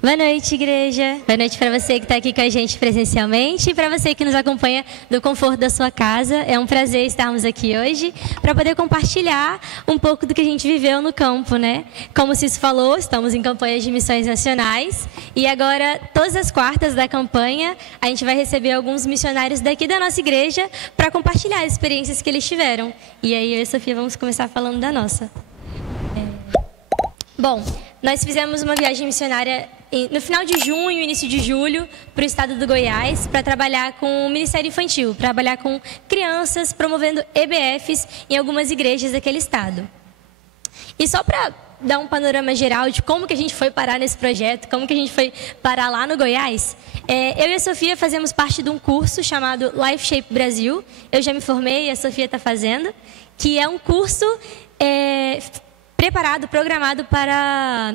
Boa noite, igreja. Boa noite para você que está aqui com a gente presencialmente e para você que nos acompanha do conforto da sua casa. É um prazer estarmos aqui hoje para poder compartilhar um pouco do que a gente viveu no campo, né? Como o Cis falou, estamos em campanha de missões nacionais e agora, todas as quartas da campanha, a gente vai receber alguns missionários daqui da nossa igreja para compartilhar as experiências que eles tiveram. E aí eu e a Sofia vamos começar falando da nossa. Bom, nós fizemos uma viagem missionária no final de junho, início de julho, para o estado do Goiás, para trabalhar com o Ministério Infantil, trabalhar com crianças, promovendo EBFs em algumas igrejas daquele estado. E só para dar um panorama geral de como que a gente foi parar nesse projeto, como que a gente foi parar lá no Goiás, eu e a Sofia fazemos parte de um curso chamado Life Shape Brasil. Eu já me formei e a Sofia está fazendo, que é um curso preparado, programado para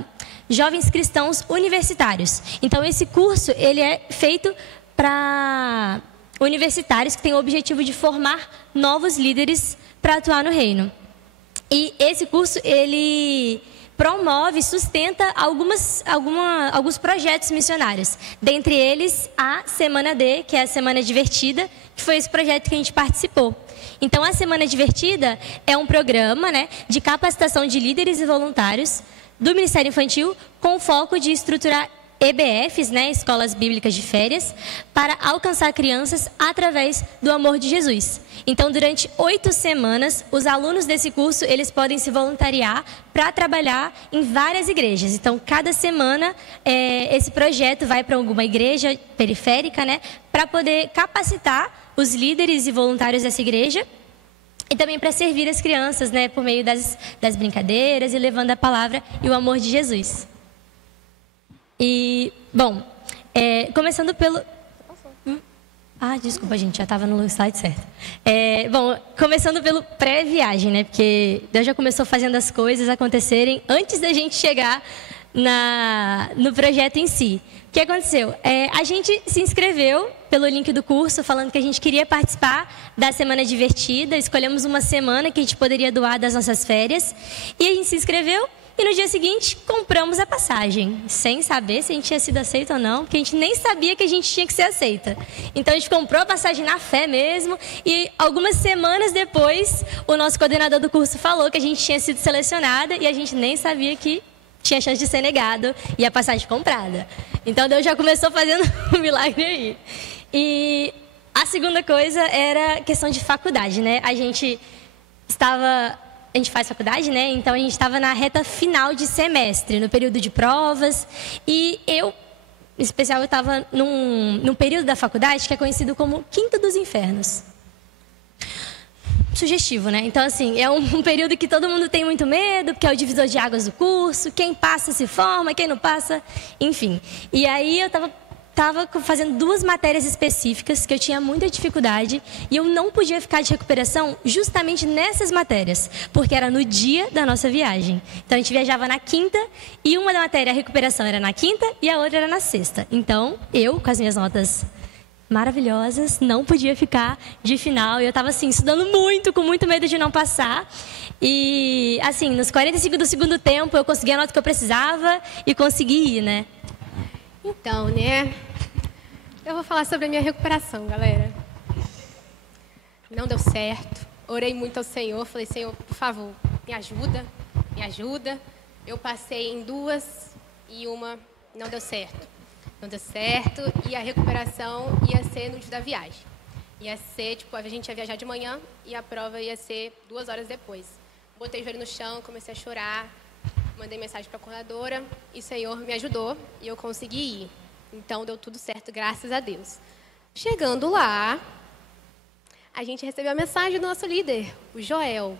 jovens cristãos universitários. Então, esse curso ele é feito para universitários que têm o objetivo de formar novos líderes para atuar no reino. E esse curso, ele promove, sustenta alguns projetos missionários. Dentre eles, a Semana D, que é a Semana Divertida, que foi esse projeto que a gente participou. Então, a Semana Divertida é um programa, né, de capacitação de líderes e voluntários do Ministério Infantil com foco de estruturar EBFs, né, Escolas Bíblicas de Férias, para alcançar crianças através do amor de Jesus. Então, durante 8 semanas, os alunos desse curso, eles podem se voluntariar para trabalhar em várias igrejas. Então, cada semana, esse projeto vai para alguma igreja periférica, né, para poder capacitar os líderes e voluntários dessa igreja e também para servir as crianças, né, por meio das brincadeiras e levando a palavra e o amor de Jesus. E, bom, começando pelo... desculpa, gente, já estava no slide certo. Bom, começando pelo pré-viagem, né, porque Deus já começou fazendo as coisas acontecerem antes da gente chegar no projeto em si. O que aconteceu? A gente se inscreveu pelo link do curso, falando que a gente queria participar da Semana Divertida. Escolhemos uma semana que a gente poderia doar das nossas férias. E a gente se inscreveu e no dia seguinte compramos a passagem, sem saber se a gente tinha sido aceita ou não, porque a gente nem sabia que a gente tinha que ser aceita. Então a gente comprou a passagem na fé mesmo e algumas semanas depois o nosso coordenador do curso falou que a gente tinha sido selecionada e a gente nem sabia que tinha chance de ser negado e a passagem comprada. Então Deus já começou fazendo um milagre aí. E a segunda coisa era questão de faculdade, né? A gente faz faculdade, né? Então a gente estava na reta final de semestre, no período de provas. E eu, em especial, eu estava num período da faculdade que é conhecido como Quinta dos Infernos. Sugestivo, né? Então, assim, é um período que todo mundo tem muito medo, porque é o divisor de águas do curso, quem passa se forma, quem não passa, enfim. E aí eu estava fazendo 2 matérias específicas que eu tinha muita dificuldade e eu não podia ficar de recuperação justamente nessas matérias, porque era no dia da nossa viagem. Então, a gente viajava na quinta e uma da matéria, a recuperação, era na quinta e a outra era na sexta. Então, eu, com as minhas notas maravilhosas, não podia ficar de final. E eu estava, assim, estudando muito, com muito medo de não passar. E, assim, nos 45 do segundo tempo, eu consegui a nota que eu precisava e consegui ir, né? Então, né? Eu vou falar sobre a minha recuperação, galera. Não deu certo. Orei muito ao Senhor. Falei, Senhor, por favor, me ajuda, me ajuda. Eu passei em 2 e uma não deu certo. Não deu certo e a recuperação ia ser no dia da viagem. Ia ser, tipo, a gente ia viajar de manhã e a prova ia ser 2 horas depois. Botei o joelho no chão, comecei a chorar, mandei mensagem para a coordenadora e o Senhor me ajudou e eu consegui ir. Então, deu tudo certo, graças a Deus. Chegando lá, a gente recebeu a mensagem do nosso líder, o Joel.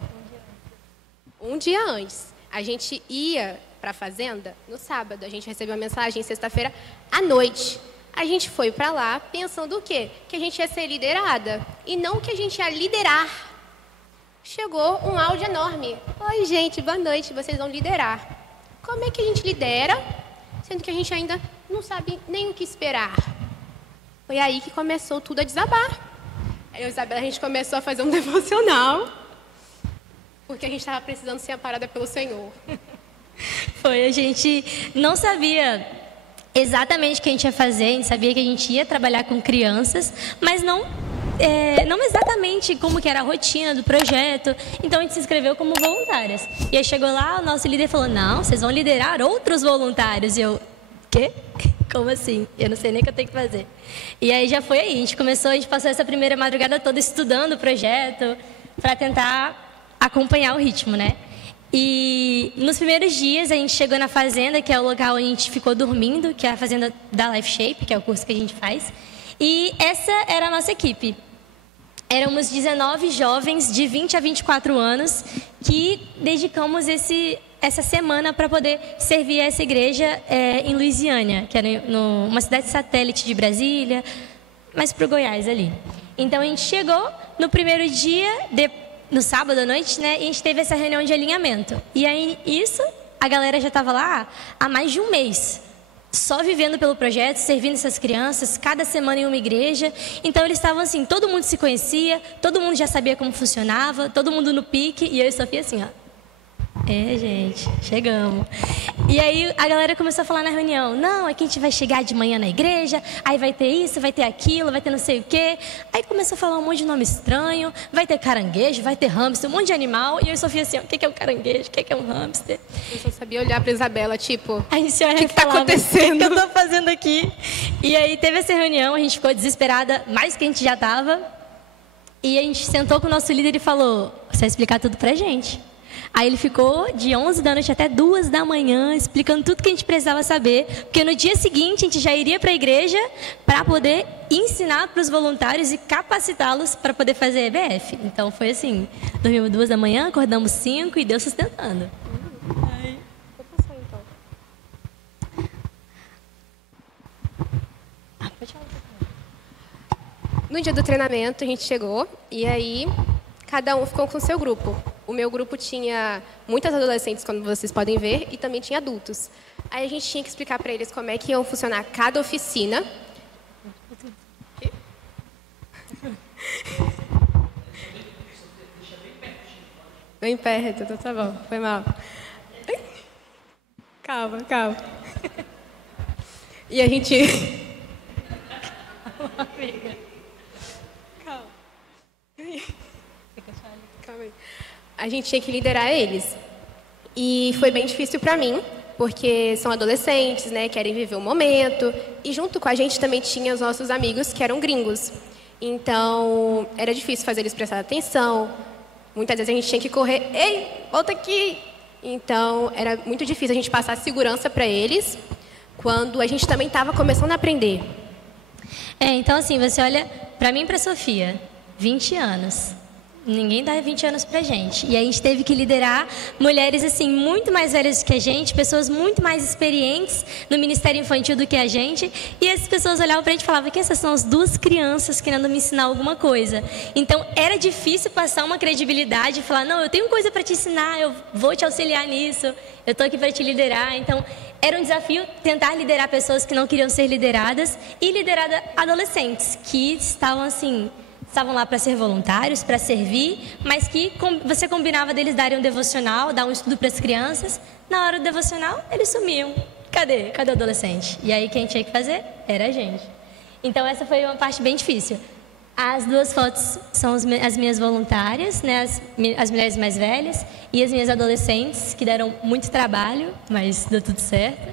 Um dia antes, a gente ia para a fazenda no sábado. A gente recebeu a mensagem sexta-feira à noite. A gente foi para lá pensando o quê? Que a gente ia ser liderada e não que a gente ia liderar. Chegou um áudio enorme. Oi, gente, boa noite, vocês vão liderar. Como é que a gente lidera, sendo que a gente ainda não sabe nem o que esperar? Foi aí que começou tudo a desabar. Eu e a Isabela, a gente começou a fazer um devocional, porque a gente estava precisando ser amparada pelo Senhor. Foi, a gente não sabia exatamente o que a gente ia fazer, a gente sabia que a gente ia trabalhar com crianças, mas não exatamente como que era a rotina do projeto. Então a gente se inscreveu como voluntárias. E aí chegou lá, o nosso líder falou: não, vocês vão liderar outros voluntários. E eu, quê? Como assim? Eu não sei nem o que eu tenho que fazer. E aí já foi aí, a gente passou essa primeira madrugada toda estudando o projeto para tentar acompanhar o ritmo, né? E nos primeiros dias a gente chegou na fazenda, que é o local onde a gente ficou dormindo, que é a fazenda da Life Shape, que é o curso que a gente faz. E essa era a nossa equipe. Éramos 19 jovens de 20 a 24 anos que dedicamos essa semana para poder servir essa igreja em Louisiana, que era uma cidade satélite de Brasília, mais para o Goiás ali. Então a gente chegou no primeiro dia, no sábado à noite, né, e a gente teve essa reunião de alinhamento. E aí a galera já estava lá há mais de um mês, só vivendo pelo projeto, servindo essas crianças, cada semana em uma igreja. Então eles estavam assim, todo mundo se conhecia, todo mundo já sabia como funcionava, todo mundo no pique, e eu e Sofia assim, ó. Gente, chegamos. E aí a galera começou a falar na reunião: não, é que a gente vai chegar de manhã na igreja, aí vai ter isso, vai ter aquilo, vai ter não sei o quê. Aí começou a falar um monte de nome estranho, vai ter caranguejo, vai ter hamster, um monte de animal. E eu e Sofia assim, o que é um caranguejo, o que é um hamster? Eu só sabia olhar para Isabela, tipo, a gente o que está acontecendo? O que eu estou fazendo aqui? E aí teve essa reunião, a gente ficou desesperada, mais que a gente já estava. E a gente sentou com o nosso líder e falou: você vai explicar tudo pra gente. Aí ele ficou de 11 da noite até 2 da manhã, explicando tudo que a gente precisava saber, porque no dia seguinte a gente já iria para a igreja para poder ensinar para os voluntários e capacitá-los para poder fazer EBF. Então foi assim, dormimos 2 da manhã, acordamos 5 e Deus sustentando. Vou passar então. Pode falar. No dia do treinamento a gente chegou e aí cada um ficou com o seu grupo. O meu grupo tinha muitas adolescentes, como vocês podem ver, e também tinha adultos. Aí a gente tinha que explicar para eles como é que iam funcionar cada oficina. Bem perto, então tá bom, foi mal. Calma. E a gente... Calma, amiga. Calma aí. A gente tinha que liderar eles. E foi bem difícil para mim, porque são adolescentes, né, querem viver o momento. E junto com a gente também tinha os nossos amigos que eram gringos. Então, era difícil fazer eles prestar atenção. Muitas vezes a gente tinha que correr. Ei, volta aqui! Então, era muito difícil a gente passar segurança para eles, quando a gente também estava começando a aprender. Então assim, você olha para mim e para Sofia, 20 anos. Ninguém dá 20 anos pra gente. E a gente teve que liderar mulheres assim muito mais velhas do que a gente, pessoas muito mais experientes no Ministério Infantil do que a gente. E as pessoas olhavam pra gente e falavam que essas são as 2 crianças querendo me ensinar alguma coisa. Então era difícil passar uma credibilidade e falar: não, eu tenho coisa para te ensinar, eu vou te auxiliar nisso, eu tô aqui para te liderar. Então era um desafio tentar liderar pessoas que não queriam ser lideradas e liderar adolescentes que estavam lá para ser voluntários, para servir, mas que você combinava deles darem um devocional, dar um estudo para as crianças. Na hora do devocional, eles sumiam. Cadê o adolescente? E aí quem tinha que fazer era a gente. Então essa foi uma parte bem difícil. As 2 fotos são as minhas voluntárias, né, as mulheres mais velhas, e as minhas adolescentes, que deram muito trabalho, mas deu tudo certo.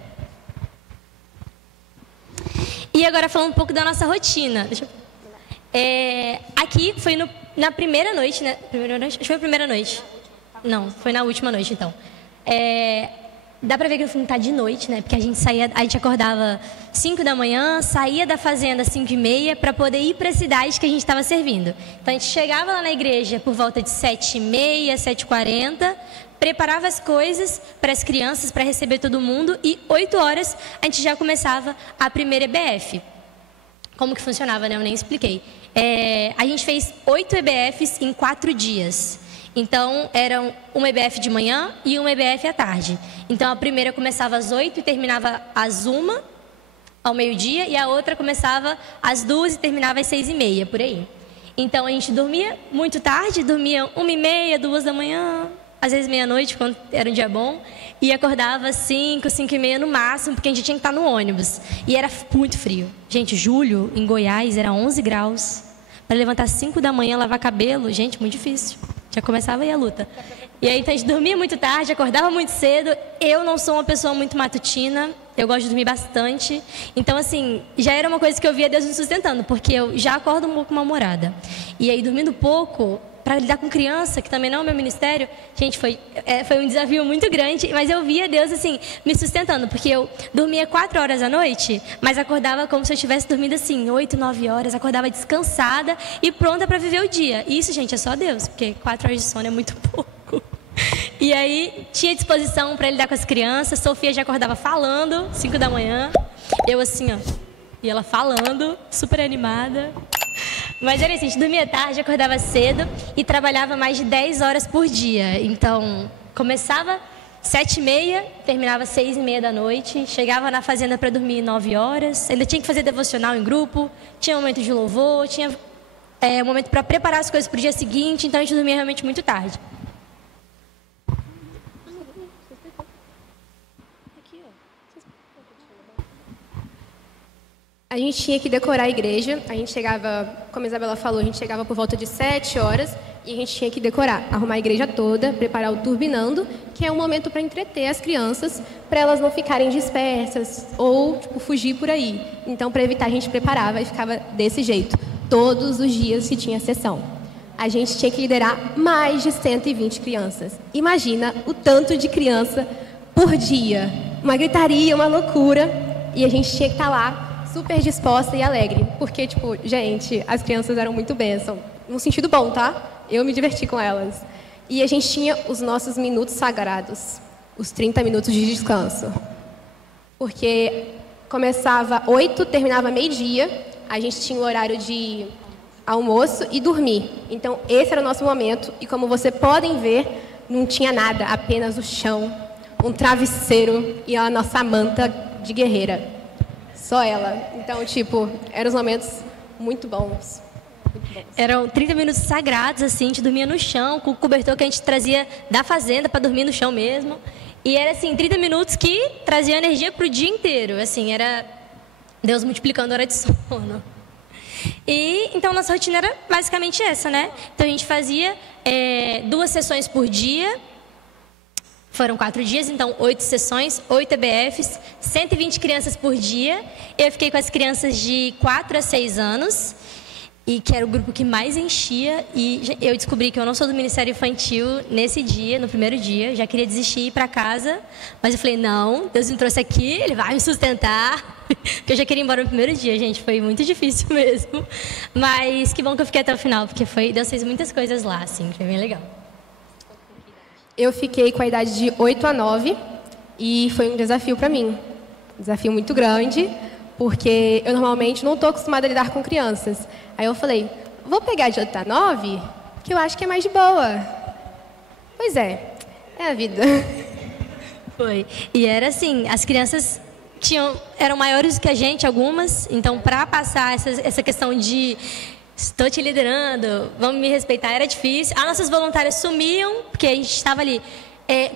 E agora falando um pouco da nossa rotina. Aqui foi na primeira noite, né? Primeira noite? Acho que foi a primeira noite. Não, foi na última noite, então. Dá pra ver que no fundo tá de noite, né? Porque a gente acordava 5 da manhã, saía da fazenda às 5h30 para poder ir para a cidade que a gente estava servindo. Então a gente chegava lá na igreja por volta de 7h30, 7h40, preparava as coisas para as crianças, para receber todo mundo, e 8 horas a gente já começava a primeira EBF. Como que funcionava, né? Eu nem expliquei. A gente fez 8 EBFs em 4 dias. Então, eram uma EBF de manhã e uma EBF à tarde. Então, a primeira começava às 8 e terminava às 1 ao meio-dia, e a outra começava às 2 e terminava às 6h30, por aí. Então, a gente dormia muito tarde, dormia 1h30, 2 da manhã, às vezes meia-noite, quando era um dia bom, e acordava 5, 5h30 no máximo, porque a gente tinha que estar no ônibus. E era muito frio. Gente, julho, em Goiás, era 11 graus. Para levantar 5 da manhã, lavar cabelo, gente, muito difícil. Já começava aí a luta. E aí, então, a gente dormia muito tarde, acordava muito cedo. Eu não sou uma pessoa muito matutina, eu gosto de dormir bastante. Então, assim, já era uma coisa que eu via Deus me sustentando, porque eu já acordo um pouco mal-humorada. E aí, dormindo pouco, para lidar com criança, que também não é o meu ministério, gente, foi um desafio muito grande, mas eu via Deus, assim, me sustentando, porque eu dormia 4 horas à noite, mas acordava como se eu tivesse dormido, assim, 8, 9 horas, acordava descansada e pronta para viver o dia. E isso, gente, é só Deus, porque 4 horas de sono é muito pouco. E aí, tinha disposição para lidar com as crianças, Sofia já acordava falando, 5 da manhã, eu assim, ó, e ela falando, super animada. Mas era assim, a gente dormia tarde, acordava cedo e trabalhava mais de 10 horas por dia. Então, começava 7h30, terminava 6h30 da noite, chegava na fazenda para dormir 9 horas, ainda tinha que fazer devocional em grupo, tinha um momento de louvor, tinha um momento para preparar as coisas para o dia seguinte, então a gente dormia realmente muito tarde. A gente tinha que decorar a igreja, a gente chegava, como a Isabela falou, a gente chegava por volta de 7 horas e a gente tinha que decorar, arrumar a igreja toda, preparar o turbinando, que é um momento para entreter as crianças, para elas não ficarem dispersas ou fugir por aí. Então, para evitar, a gente preparava e ficava desse jeito, todos os dias que tinha sessão. A gente tinha que liderar mais de 120 crianças. Imagina o tanto de criança por dia, uma gritaria, uma loucura, e a gente tinha que estar lá super disposta e alegre, porque, gente, as crianças eram muito bênção, num sentido bom, tá? Eu me diverti com elas. E a gente tinha os nossos minutos sagrados, os 30 minutos de descanso, porque começava 8, terminava meio-dia, a gente tinha o horário de almoço e dormir. Então, esse era o nosso momento, e como vocês podem ver, não tinha nada, apenas o chão, um travesseiro e a nossa manta de guerreira. Só ela. Então, eram os momentos muito bons. Muito bons. Eram 30 minutos sagrados, assim, a gente dormia no chão, com o cobertor que a gente trazia da fazenda para dormir no chão mesmo. E era, assim, 30 minutos que traziam energia para o dia inteiro. Assim, era Deus multiplicando a hora de sono. E, então, nossa rotina era basicamente essa, né? Então, a gente fazia 2 sessões por dia. Foram 4 dias, então 8 sessões, 8 EBFs, 120 crianças por dia. Eu fiquei com as crianças de 4 a 6 anos, e que era o grupo que mais enchia. E eu descobri que eu não sou do Ministério Infantil nesse dia, no primeiro dia. Já queria desistir e ir para casa, mas eu falei, não, Deus me trouxe aqui, Ele vai me sustentar. Porque eu já queria ir embora no primeiro dia, gente, foi muito difícil mesmo. Mas que bom que eu fiquei até o final, porque Deus fez muitas coisas lá, assim, foi bem legal. Eu fiquei com a idade de 8 a 9 e foi um desafio para mim. Um desafio muito grande, porque eu normalmente não estou acostumada a lidar com crianças. Aí eu falei, vou pegar de 8 a 9, que eu acho que é mais de boa. Pois é a vida. Foi. E era assim, as crianças eram maiores que a gente, algumas. Então, para passar essa questão de estou te liderando, vamos me respeitar, era difícil. As nossas voluntárias sumiam, porque a gente estava ali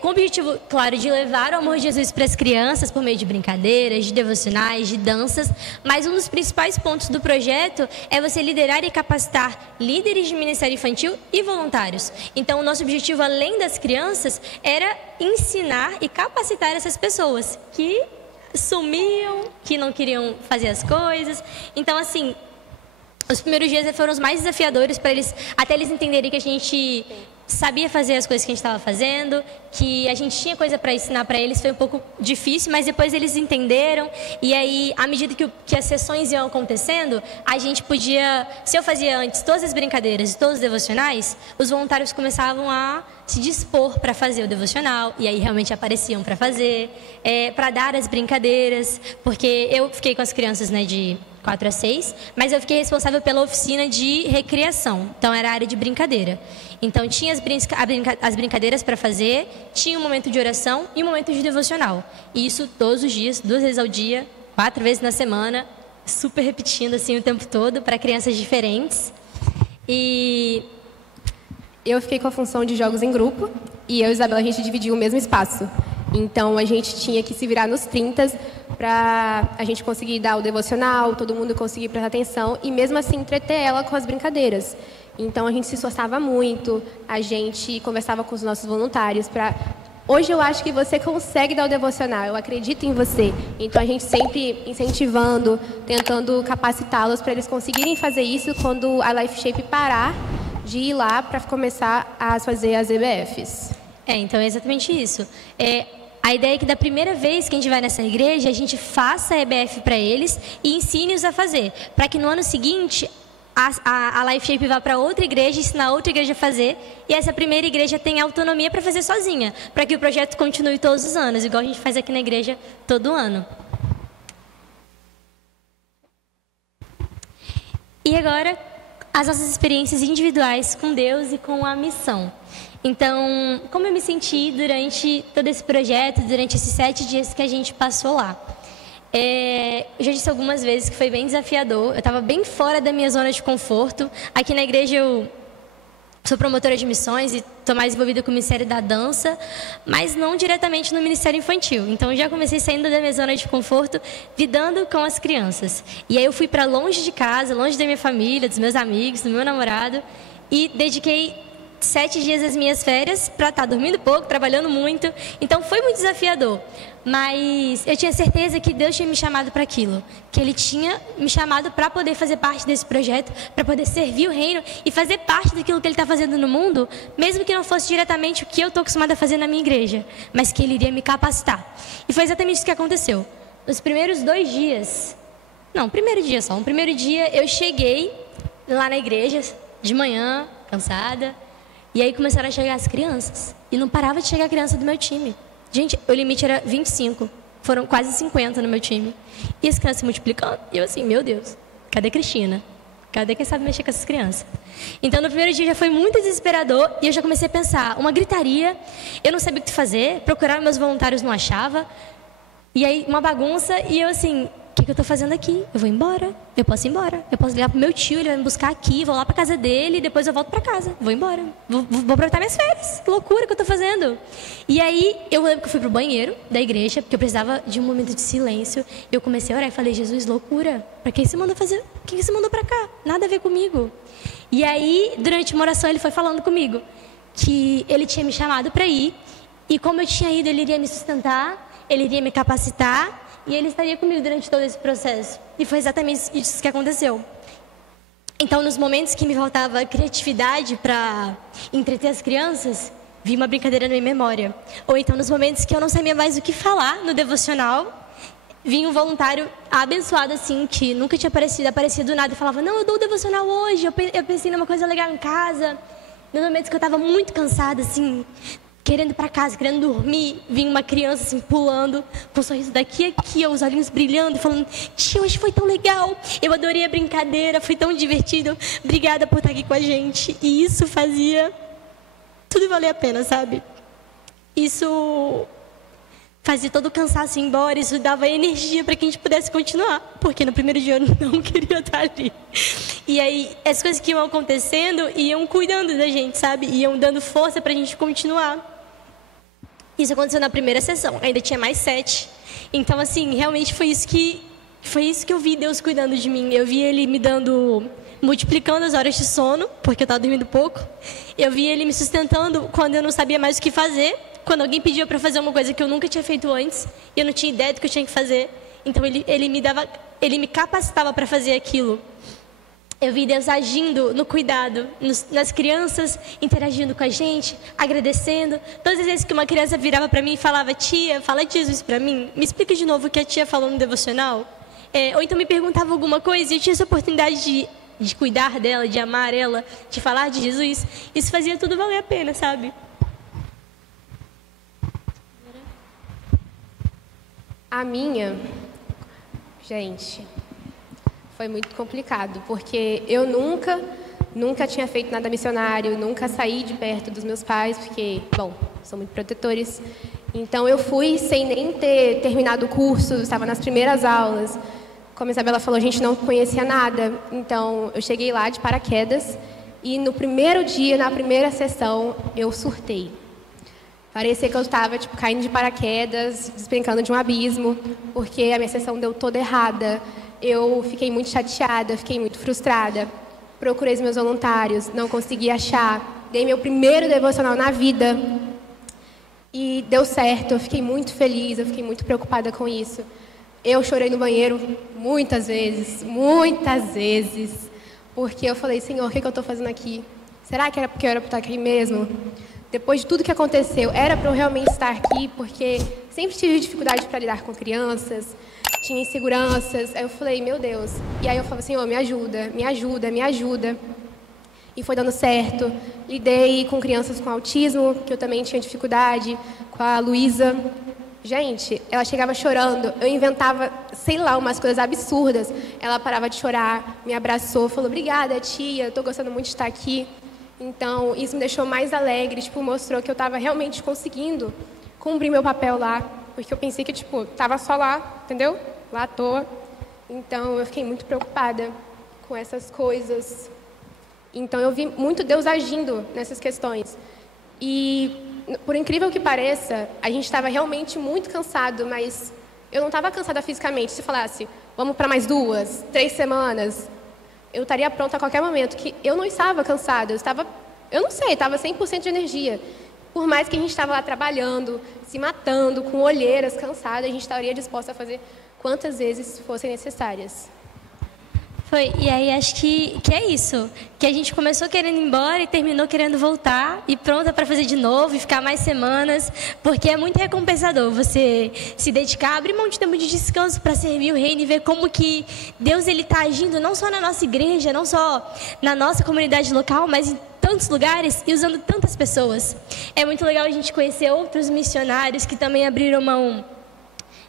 com o objetivo, claro, de levar o amor de Jesus para as crianças por meio de brincadeiras, de devocionais, de danças. Mas um dos principais pontos do projeto é você liderar e capacitar líderes de ministério infantil e voluntários. Então, o nosso objetivo, além das crianças, era ensinar e capacitar essas pessoas que sumiam, que não queriam fazer as coisas. Então, assim, os primeiros dias foram os mais desafiadores para eles, até eles entenderem que a gente sabia fazer as coisas que a gente estava fazendo, que a gente tinha coisa para ensinar para eles. Foi um pouco difícil, mas depois eles entenderam. E aí, à medida que as sessões iam acontecendo, a gente podia, se eu fazia antes todas as brincadeiras e todos os devocionais, os voluntários começavam a se dispor para fazer o devocional, e aí realmente apareciam para fazer, para dar as brincadeiras, porque eu fiquei com as crianças, né, de 4 a 6, mas eu fiquei responsável pela oficina de recreação, então era a área de brincadeira. Então tinha as brincadeiras para fazer, tinha um momento de oração e um momento de devocional. E isso todos os dias, 2 vezes ao dia, 4 vezes na semana, super repetindo assim o tempo todo, para crianças diferentes. E eu fiquei com a função de jogos em grupo, e eu e Isabela, a gente dividia o mesmo espaço. Então, a gente tinha que se virar nos 30 para a gente conseguir dar o devocional, todo mundo conseguir prestar atenção e, mesmo assim, entreter ela com as brincadeiras. Então, a gente se esforçava muito, a gente conversava com os nossos voluntários para... Hoje eu acho que você consegue dar o devocional, eu acredito em você. Então, a gente sempre incentivando, tentando capacitá-los para eles conseguirem fazer isso quando a Life Shape parar de ir lá para começar a fazer as EBFs. Então é exatamente isso. A ideia é que da primeira vez que a gente vai nessa igreja, a gente faça a EBF para eles e ensine-os a fazer. Para que no ano seguinte... A Life Shape vá para outra igreja, ensinar outra igreja a fazer, e essa primeira igreja tenha autonomia para fazer sozinha, para que o projeto continue todos os anos, igual a gente faz aqui na igreja todo ano. E agora, as nossas experiências individuais com Deus e com a missão. Então, como eu me senti durante todo esse projeto, durante esses 7 dias que a gente passou lá? Eu já disse algumas vezes que foi bem desafiador. Eu estava bem fora da minha zona de conforto. Aqui na igreja eu sou promotora de missões e estou mais envolvida com o Ministério da Dança, mas não diretamente no Ministério Infantil. Então eu já comecei saindo da minha zona de conforto, lidando com as crianças. E aí eu fui para longe de casa, longe da minha família, dos meus amigos, do meu namorado, e dediquei 7 dias das minhas férias para estar dormindo pouco, trabalhando muito. Então foi muito desafiador. Mas eu tinha certeza que Deus tinha me chamado para aquilo. Que Ele tinha me chamado para poder fazer parte desse projeto, para poder servir o reino e fazer parte daquilo que Ele está fazendo no mundo, mesmo que não fosse diretamente o que eu estou acostumada a fazer na minha igreja, mas que Ele iria me capacitar. E foi exatamente isso que aconteceu. Nos primeiros 2 dias, não, primeiro dia só. No primeiro dia eu cheguei lá na igreja, de manhã, cansada, e aí começaram a chegar as crianças. E não parava de chegar a criança do meu time. Gente, o limite era 25. Foram quase 50 no meu time. E as crianças se multiplicando. E eu assim, meu Deus, cadê a Cristina? Cadê quem sabe mexer com essas crianças? Então, no primeiro dia já foi muito desesperador. E eu já comecei a pensar, uma gritaria. Eu não sabia o que fazer. Procurar meus voluntários, não achava. E aí, uma bagunça. E eu assim, o que eu estou fazendo aqui? Eu vou embora. Eu posso ir embora. Eu posso ligar pro meu tio, ele vai me buscar aqui, vou lá pra casa dele, depois eu volto pra casa. Vou embora. Vou aproveitar minhas férias. Que loucura que eu estou fazendo. E aí, eu lembro que eu fui pro banheiro da igreja, porque eu precisava de um momento de silêncio. E eu comecei a orar e falei, Jesus, loucura. Pra que você mandou fazer? Quem você mandou pra cá? Nada a ver comigo. E aí, durante uma oração, ele foi falando comigo que ele tinha me chamado para ir. E como eu tinha ido, ele iria me sustentar, ele iria me capacitar. E ele estaria comigo durante todo esse processo. E foi exatamente isso que aconteceu. Então, nos momentos que me faltava criatividade para entreter as crianças, vi uma brincadeira na minha memória. Ou então, nos momentos que eu não sabia mais o que falar no devocional, vinha um voluntário abençoado, assim, que nunca tinha aparecia do nada e falava, não, eu dou o devocional hoje, eu pensei numa coisa legal em casa. Nos momentos que eu estava muito cansada, assim, querendo ir para casa, querendo dormir, vinha uma criança assim, pulando, com um sorriso daqui a aqui, os olhinhos brilhando, falando, tia, hoje foi tão legal, eu adorei a brincadeira, foi tão divertido, obrigada por estar aqui com a gente. E isso fazia tudo valer a pena, sabe? Isso fazia todo o cansaço ir embora, isso dava energia para que a gente pudesse continuar, porque no primeiro dia eu não queria estar ali. E aí, as coisas que iam acontecendo, iam cuidando da gente, sabe? Iam dando força para a gente continuar. Isso aconteceu na primeira sessão, ainda tinha mais 7. Então, assim, realmente foi isso que eu vi Deus cuidando de mim. Eu vi Ele me multiplicando as horas de sono, porque eu estava dormindo pouco. Eu vi Ele me sustentando quando eu não sabia mais o que fazer. Quando alguém pediu para fazer uma coisa que eu nunca tinha feito antes, e eu não tinha ideia do que eu tinha que fazer. Então, Ele me capacitava para fazer aquilo. Eu vi Deus agindo no cuidado, nas crianças, interagindo com a gente, agradecendo. Todas as vezes que uma criança virava para mim e falava, tia, fala de Jesus para mim, me explica de novo o que a tia falou no devocional. Ou então me perguntava alguma coisa e eu tinha essa oportunidade de cuidar dela, de amar ela, de falar de Jesus. Isso fazia tudo valer a pena, sabe? A minha, gente, foi muito complicado, porque eu nunca tinha feito nada missionário, nunca saí de perto dos meus pais, porque, bom, são muito protetores. Então, eu fui sem nem ter terminado o curso, estava nas primeiras aulas. Como a Isabela falou, a gente não conhecia nada. Então, eu cheguei lá de paraquedas e no primeiro dia, na primeira sessão, eu surtei. Parecia que eu estava tipo, caindo de paraquedas, despencando de um abismo, porque a minha sessão deu toda errada. Eu fiquei muito chateada, fiquei muito frustrada. Procurei os meus voluntários, não consegui achar. Dei meu primeiro devocional na vida e deu certo. Eu fiquei muito feliz, eu fiquei muito preocupada com isso. Eu chorei no banheiro muitas vezes, porque eu falei, Senhor, o que eu estou fazendo aqui? Será que era porque eu era para estar aqui mesmo? Depois de tudo que aconteceu, era para eu realmente estar aqui, porque sempre tive dificuldade para lidar com crianças, tinha inseguranças. Aí eu falei, meu Deus. E aí eu falava, Senhor, me ajuda, me ajuda, me ajuda. E foi dando certo. Lidei com crianças com autismo, que eu também tinha dificuldade, com a Luísa. Gente, ela chegava chorando, eu inventava, sei lá, umas coisas absurdas. Ela parava de chorar, me abraçou, falou, obrigada, tia, estou gostando muito de estar aqui. Então, isso me deixou mais alegre, tipo, mostrou que eu estava realmente conseguindo cumprir meu papel lá, porque eu pensei que, tipo, estava só lá, entendeu? Lá à toa. Então, eu fiquei muito preocupada com essas coisas. Então, eu vi muito Deus agindo nessas questões. E, por incrível que pareça, a gente estava realmente muito cansado, mas eu não estava cansada fisicamente. Se falasse, vamos para mais 2, 3 semanas, eu estaria pronta a qualquer momento, que eu não estava cansada, eu não sei, estava 100% de energia. Por mais que a gente estava lá trabalhando, se matando, com olheiras, cansada, a gente estaria disposta a fazer quantas vezes fossem necessárias. Foi, e aí acho que é isso, que a gente começou querendo ir embora e terminou querendo voltar e pronta para fazer de novo e ficar mais semanas, porque é muito recompensador você se dedicar, abrir mão de tempo de descanso para servir o reino e ver como que Deus ele está agindo não só na nossa igreja, não só na nossa comunidade local, mas em tantos lugares e usando tantas pessoas. É muito legal a gente conhecer outros missionários que também abriram mão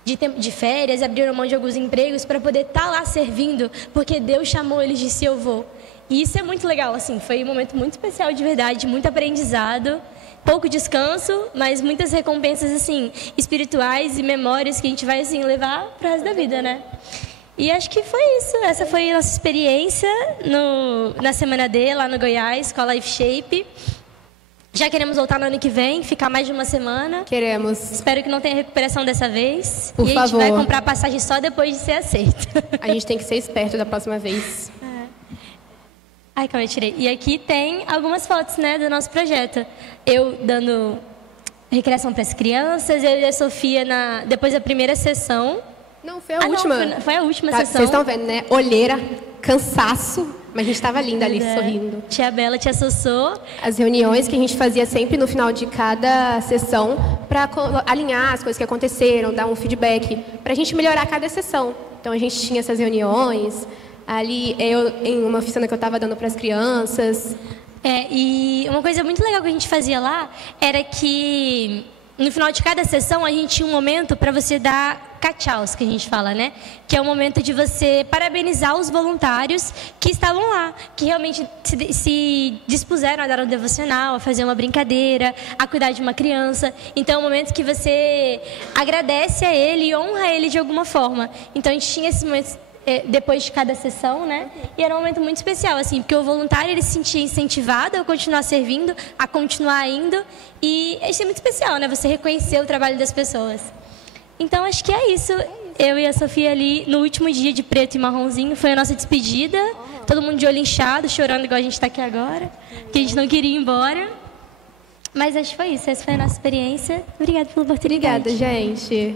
de tempo de férias, abriram mão de alguns empregos para poder estar lá servindo, porque Deus chamou eles e disse, eu vou. E isso é muito legal, assim, foi um momento muito especial de verdade, muito aprendizado, pouco descanso, mas muitas recompensas, assim, espirituais e memórias que a gente vai, assim, levar para o resto da vida, né? E acho que foi isso, essa foi a nossa experiência na Semana D, lá no Goiás, com a Life Shape. Já queremos voltar no ano que vem, ficar mais de uma semana. Queremos. Espero que não tenha recuperação dessa vez. Por favor. A gente vai comprar passagem só depois de ser aceito. A gente tem que ser esperto da próxima vez. Ai, calma, eu tirei. E aqui tem algumas fotos, né, do nosso projeto. Eu dando recreação para as crianças, eu e a Sofia depois da primeira sessão. Não, foi a última. Não, foi a última tá, sessão. Vocês estão vendo, né? Olheira, cansaço. Mas a gente estava linda ali, sorrindo. Tia Bela, tia Sossô. As reuniões que a gente fazia sempre no final de cada sessão para alinhar as coisas que aconteceram, dar um feedback, para a gente melhorar cada sessão. Então, a gente tinha essas reuniões. Ali, em uma oficina que eu estava dando para as crianças. E uma coisa muito legal que a gente fazia lá era que no final de cada sessão a gente tinha um momento para você dar cachaus, que a gente fala, né? Que é o momento de você parabenizar os voluntários que estavam lá, que realmente se dispuseram a dar um devocional, a fazer uma brincadeira, a cuidar de uma criança. Então é um momento que você agradece a ele e honra ele de alguma forma. Então a gente tinha esses momentos depois de cada sessão, né? E era um momento muito especial, assim, porque o voluntário ele se sentia incentivado a continuar servindo, a continuar indo, e isso é muito especial, né? Você reconhecer o trabalho das pessoas. Então, acho que é isso. Eu e a Sofia ali, no último dia de preto e marronzinho, foi a nossa despedida. Todo mundo de olho inchado, chorando igual a gente está aqui agora, que a gente não queria ir embora. Mas acho que foi isso. Essa foi a nossa experiência. Obrigada pela oportunidade. Obrigada, gente.